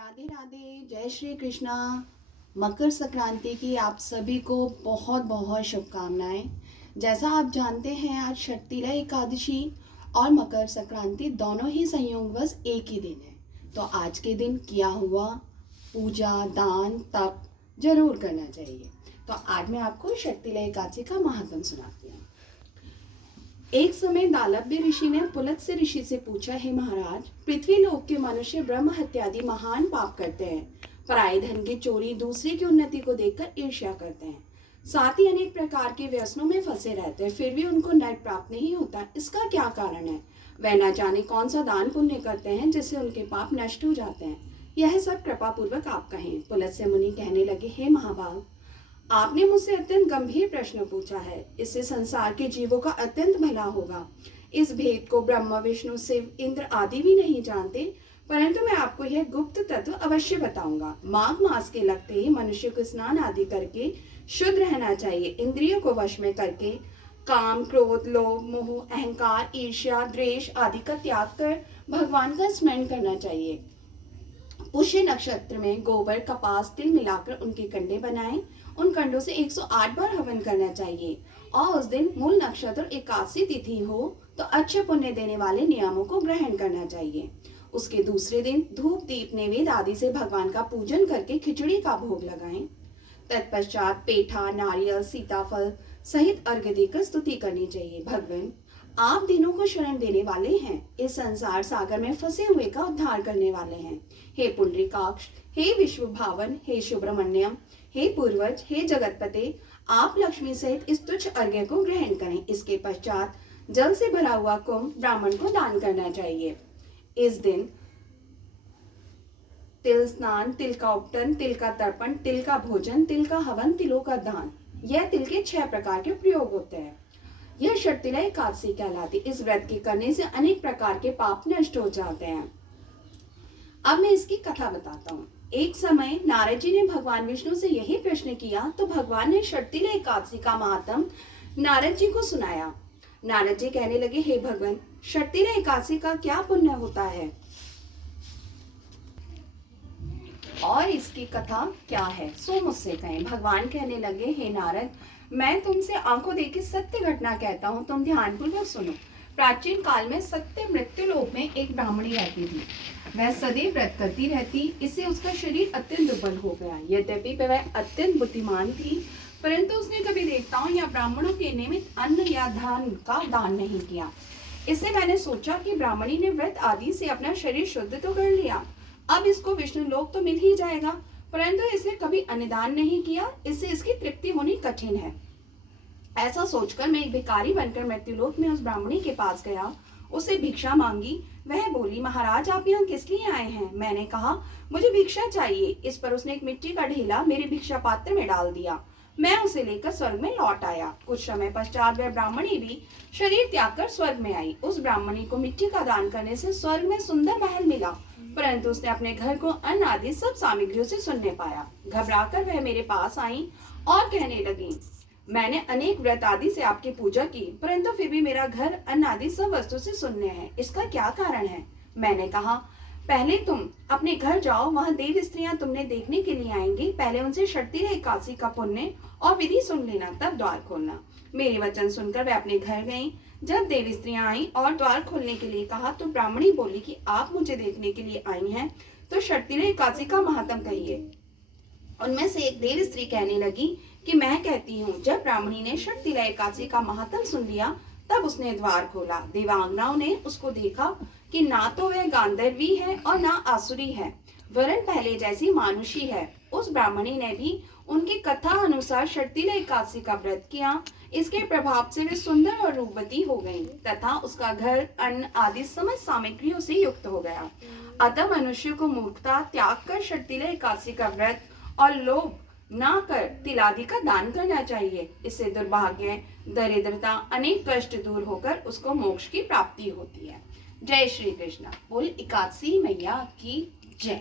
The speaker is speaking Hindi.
राधे राधे, जय श्री कृष्णा। मकर संक्रांति की आप सभी को बहुत बहुत शुभकामनाएं। जैसा आप जानते हैं, आज षटतिला एकादशी और मकर संक्रांति दोनों ही संयोगवश एक ही दिन है। तो आज के दिन किया हुआ पूजा, दान, तप जरूर करना चाहिए। तो आज मैं आपको षटतिला एकादशी का महात्म सुनाती हूँ। एक समय दालभ्य ऋषि ने पुलत्स्य ऋषि से पूछा, हे महाराज, पृथ्वी लोक के मनुष्य ब्रह्म हत्यादि महान पाप करते हैं। पराये धन की चोरी, दूसरे की उन्नति को देखकर ईर्ष्या करते हैं, साथ ही अनेक प्रकार के व्यसनों में फंसे रहते हैं, फिर भी उनको नरक प्राप्त नहीं होता। इसका क्या कारण है? वह न जाने कौन सा दान पुण्य करते हैं जिससे उनके पाप नष्ट हो जाते हैं। यह सब कृपा पूर्वक आप कहें। पुलत्स्य मुनि कहने लगे, हे महाभाग, आपने मुझसे अत्यंत गंभीर प्रश्न पूछा है। इससे संसार के जीवों का अत्यंत भला होगा। इस भेद को ब्रह्मा, विष्णु, शिव, इंद्र आदि भी नहीं जानते, परंतु मैं आपको यह गुप्त तत्व अवश्य बताऊंगा। माघ मास के लगते ही मनुष्य को स्नान आदि करके शुद्ध रहना चाहिए। इंद्रियों को वश में करके काम, क्रोध, लोभ, मोह, अहंकार, ईर्ष्या, द्वेष आदि का त्याग कर भगवान का स्मरण करना चाहिए। पुष्य नक्षत्र में गोबर, कपास, तिल मिलाकर उनके कंडे बनाएं। उन कंडों से 108 बार हवन करना चाहिए और उस दिन मूल नक्षत्र एकादशी तिथि हो तो अच्छे पुण्य देने वाले नियमों को ग्रहण करना चाहिए। उसके दूसरे दिन धूप, दीप, नैवेद्य आदि से भगवान का पूजन करके खिचड़ी का भोग लगाएं। तत्पश्चात पेठा, नारियल, सीताफल सहित अर्घ्य देकर स्तुति करनी चाहिए। भगवान, आप दिनों को शरण देने वाले हैं, इस संसार सागर में फंसे हुए का उद्धार करने वाले हैं। हे पुंडरीकाक्ष, हे विश्व भावन, हे सुब्रमण्यम, हे पूर्वज, हे जगतपते, आप लक्ष्मी सहित इस तुच्छ अर्घ्य को ग्रहण करें। इसके पश्चात जल से भरा हुआ कुंभ ब्राह्मण को दान करना चाहिए। इस दिन तिल स्नान, तिल का उपटन, तिल का तर्पण, तिल का भोजन, तिल का हवन, तिलों का दान, यह तिल के 6 प्रकार के प्रयोग होते हैं। यह षटतिला एकादशी कहलाती। इस व्रत के करने से अनेक प्रकार के पाप नष्ट हो जाते हैं। अब मैं इसकी कथा बताता हूँ। एक समय नारद जी ने भगवान विष्णु से यही प्रश्न किया तो भगवान ने षटतिला एकादशी का महात्म नारद जी को सुनाया। नारद जी कहने लगे, हे भगवान, षटतिला एकादशी का क्या पुण्य होता है और इसकी कथा क्या है, सो मुझसे कहें। भगवान कहने लगे, हे नारद, मैं तुमसे आंखों देखी सत्य घटना कहता हूँ, तुम ध्यानपूर्वक सुनो। प्राचीन काल में सत्य मृत्यु लोक में एक ब्राह्मणी रहती थी। वह सदैव व्रत करती रहती, इससे उसका शरीर अत्यंत दुर्बल हो गया। यद्यपि वह अत्यंत बुद्धिमान थी, परंतु उसने कभी देवताओं या ब्राह्मणों के निमित्त अन्न या धन का दान नहीं किया। इससे मैंने सोचा कि ब्राह्मणी ने व्रत आदि से अपना शरीर शुद्ध तो कर लिया, अब इसको विष्णु लोक तो मिल ही जाएगा, परंतु इसने कभी अन्नदान नहीं किया, इससे इसकी तृप्ति होनी कठिन है। ऐसा सोचकर मैं एक भिखारी बनकर मृत्युलोक में उस ब्राह्मणी के पास गया, उससे भिक्षा मांगी। वह बोली, महाराज, आप यहाँ किस लिए आए हैं? मैंने कहा, मुझे भिक्षा चाहिए। इस पर उसने एक मिट्टी का ढेला मेरे भिक्षा पात्र में डाल दिया। मैं उसे लेकर स्वर्ग में लौट आया। कुछ समय पश्चात वह ब्राह्मणी भी शरीर त्याग कर स्वर्ग में आई। उस ब्राह्मणी को मिट्टी का दान करने से स्वर्ग में सुंदर महल मिला, परंतु उसने अपने घर को अन्न आदि सब सामग्रियों से सुनने पाया। घबराकर वह मेरे पास आई और कहने लगी, मैंने अनेक व्रत आदि से आपकी पूजा की, परंतु फिर भी मेरा घर अन्न आदि सब वस्तु से शून्य है, इसका क्या कारण है? मैंने कहा, पहले तुम अपने घर जाओ, वहां देव स्त्रियां तुमने देखने के लिए आएंगी। पहले उनसे षटतिला एकादशी का पुण्य और विधि सुन लेना, तब द्वार खोलना। मेरे वचन सुनकर वह अपने घर गई। जब देव स्त्रियां आई और द्वार खोलने के लिए कहा तो ब्राह्मणी बोली कि आप मुझे देखने के लिए आई हैं, तो षटतिला एकादशी का महात्म कहिए। उनमें से एक देव स्त्री कहने लगी कि मैं कहती हूँ। जब ब्राह्मणी ने षटतिला एकादशी का महात्म सुन लिया, तब उसने द्वार खोला। देवांगनाओं ने उसको देखा कि ना तो वह गांधर्वी है और ना आसुरी है, वरन पहले जैसी मानुषी है। उस ब्राह्मणी ने भी उनकी कथा अनुसार षटतिला एकादशी का व्रत किया। इसके प्रभाव से वे सुंदर और रूपवती हो गई तथा उसका घर अन्न आदि समस्त सामग्रियों से युक्त हो गया। अतः मनुष्य को मूर्खता त्याग कर षटतिला एकादशी का व्रत और लोभ ना कर तिलादि का दान करना चाहिए। इससे दुर्भाग्य, दरिद्रता, अनेक कष्ट दूर होकर उसको मोक्ष की प्राप्ति होती है। जय श्री कृष्ण। बोल एकादशी मैया की जय।